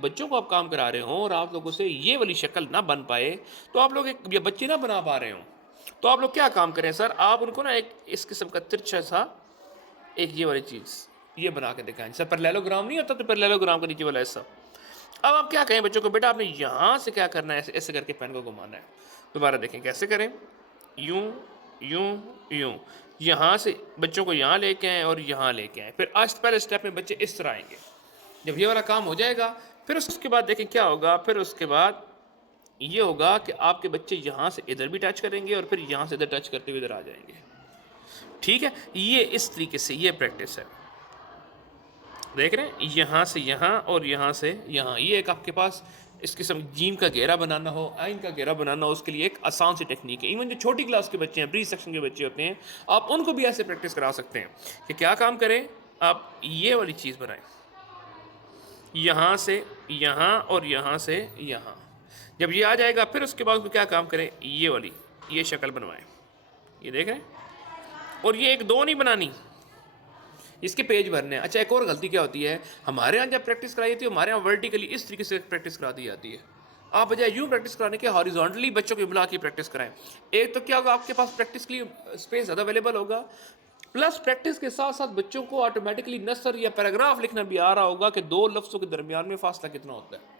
بچوں کو آپ کام کرا رہے ہوں اور آپ لوگوں سے یہ والی شکل نہ بن پائے تو آپ لوگ یہ بچے نہ بنا پا رہے ہوں تو آپ لوگ کیا کام کریں سر، آپ ان کو نا ایک اس قسم کا ترچھا سا ایک یہ والی چیز یہ بنا کے دکھائیں سر، پیرلیلوگرام نہیں ہوتا تو پیرلیلوگرام کا نیچے والا ایسا. اب آپ کیا کہیں بچوں کو، بیٹا آپ نے یہاں سے کیا کرنا ہے، ایسے کر کے پین کو گھمانا ہے. دوبارہ دیکھیں کیسے کریں، یوں یوں یوں، یہاں سے بچوں کو یہاں لے کے آئیں اور یہاں لے کے آئیں. پھر پہلے اسٹیپ میں بچے اس طرح آئیں گے. جب یہ والا کام ہو جائے گا پھر اس کے بعد دیکھیں کیا ہوگا. پھر اس کے بعد یہ ہوگا کہ آپ کے بچے یہاں سے ادھر بھی ٹچ کریں گے اور پھر یہاں سے ادھر ٹچ کرتے ہوئے ادھر آ جائیں گے. ٹھیک ہے، یہ اس طریقے سے یہ پریکٹس ہے. دیکھ رہے ہیں، یہاں سے یہاں اور یہاں سے یہاں. یہ ایک آپ کے پاس اس قسم جیم کا گھیرا بنانا ہو، آئین کا گھیرا بنانا ہو، اس کے لیے ایک آسان سی ٹیکنیک ہے. ایون جو چھوٹی کلاس کے بچے ہیں، پری سیکشن کے بچے ہوتے ہیں، آپ ان کو بھی ایسے پریکٹس کرا سکتے ہیں کہ کیا کام کریں. آپ یہ والی چیز بنائیں، یہاں سے یہاں اور یہاں سے یہاں. جب یہ آ جائے گا پھر اس کے بعد کیا کام کریں، یہ والی یہ شکل بنوائیں. یہ دیکھ رہے ہیں، اور یہ ایک دو نہیں بنانی، اس کے پیج بھرنے ہیں. اچھا ایک اور غلطی کیا ہوتی ہے، ہمارے یہاں جب پریکٹس کرائی جاتی ہے ہمارے یہاں ورٹیکلی اس طریقے سے پریکٹس کرا دی جاتی ہے. آپ بجائے یوں پریکٹس کرانے کے ہاریزونٹلی بچوں کو بلا کے پریکٹس کرائیں. ایک تو کیا ہوگا، آپ کے پاس پریکٹس کے لیے اسپیس زیادہ اویلیبل ہوگا، پلس پریکٹس کے ساتھ ساتھ بچوں کو آٹومیٹکلی نثر یا پیراگراف لکھنا بھی آ رہا ہوگا کہ دو لفظوں کے درمیان میں فاصلہ کتنا ہوتا ہے.